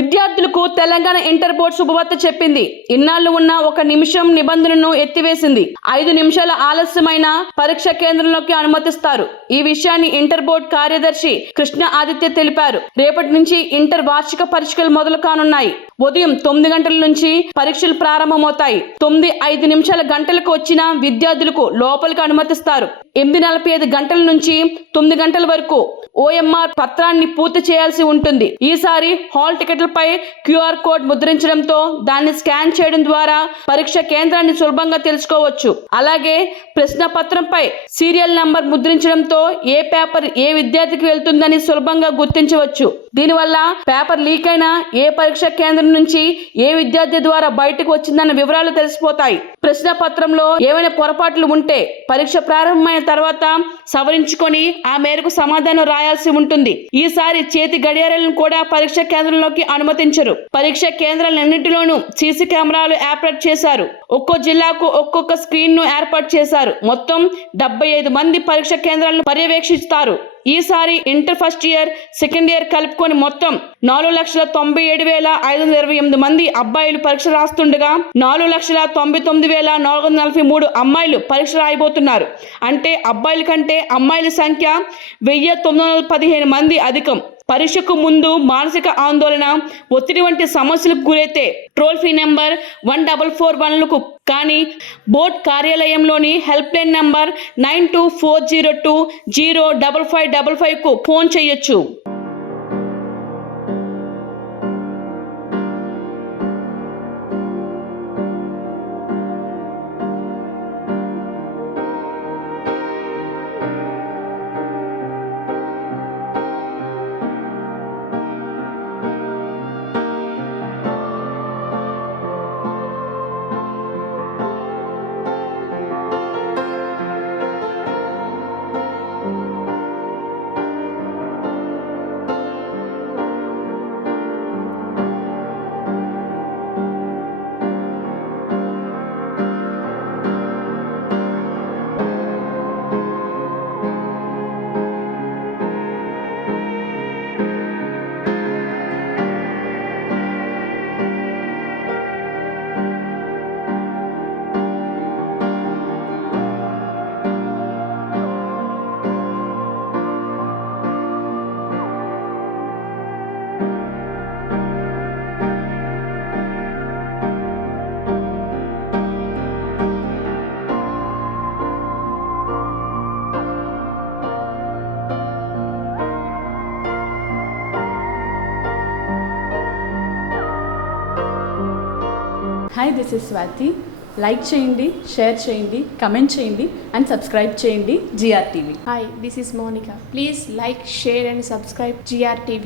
విద్యార్థులకు Telangana inter board శుభవార్త చెప్పింది. ఇన్నాళ్లు ఉన్న 1 నిమిషం నిబంధనను ఎత్తివేసింది. 5 నిమిషాల ఆలస్యమైన పరీక్ష కేంద్రంలోకి అనుమతిస్తారు. ఈ విషయాన్ని ఇంటర్ బోర్డు కార్యదర్శి కృష్ణ ఆదిత్య తెలిపారు. రేపటి నుంచి ఇంటర్ వార్షిక పరీక్షలు మొదలు కానున్నాయి. ఉదయం 9 గంటల నుంచి పరీక్షలు ప్రారంభమవుతాయి. 9:05 గంటలకు వచ్చిన విద్యార్థులకు లోపలికి అనుమతిస్తారు. 8:45 గంటల నుంచి 9 గంటల వరకు OMR పత్రాన్ని పూర్తి చేయాల్సి ఉంటుంది. ఈసారి హాల్ టికెట్లపై QR కోడ్ ముద్రించడంతో దాన్ని స్కాన్ చేయడం ద్వారా పరీక్ష కేంద్రాన్ని సులభంగా తెలుసుకోవచ్చు. అలాగే ప్రశ్న పత్రంపై సీరియల్ నంబర్ ముద్రించడంతో ఏ పేపర్ ఏ విద్యార్థికి వెళ్తుందని సులభంగా గుర్తించవచ్చు. దీనివల్ల పేపర్ లీక్ అయినా ఏ పరీక్ష కేంద్రం నుంచి ఏ విద్యార్థి ద్వారా బయటకు వచ్చిందన్న వివరాలు తెలిసిపోతాయి. ప్రశ్న పత్రంలో ఏమైనా పొరపాట్లు ఉంటే పరీక్ష ప్రారంభమైన తర్వాత సవరించుకొని ఆ మేరకు సమాధానం రాయాల్సి ఉంటుంది. ఈసారి చేతి గడియారాలను కూడా పరీక్ష కేంద్రంలోకి అనుమతించరు. పరీక్ష కేంద్రాలన్నింటిలోనూ సీసీ కెమెరాలు ఏర్పాటు చేశారు. ఒక్కో జిల్లాకు ఒక్కొక్క స్క్రీన్ ను ఏర్పాటు చేశారు. మొత్తం 75 మంది పరీక్ష కేంద్రాలను పర్యవేక్షిస్తారు. ఈసారి inter first year second year కలుపుకొని మొత్తం 4,97,528 మంది అబ్బాయిలు పరీక్ష రాస్తుండగా 4,99,443 అమ్మాయిలు పరీక్ష రాయబోతున్నారు. అంటే అబ్బాయిల కంటే అమ్మాయిల సంఖ్య 1,915 మంది అధికం. పరీక్షకు ముందు మానసిక ఆందోళన, ఒత్తిడి వంటి సమస్యలకు గురైతే టోల్ ఫ్రీ నెంబర్ 1441లకు కానీ బోర్డ్ కార్యాలయంలోని హెల్ప్ లైన్ నంబర్ 9240205555కు ఫోన్ చేయొచ్చు. Hi, this is Swathi. Like చేయండి, షేర్ చేయండి, కమెంట్ చేయండి అండ్ సబ్స్క్రైబ్ చేయండి GRTV. Hi, this is Monica. Please like, share and subscribe GRTV.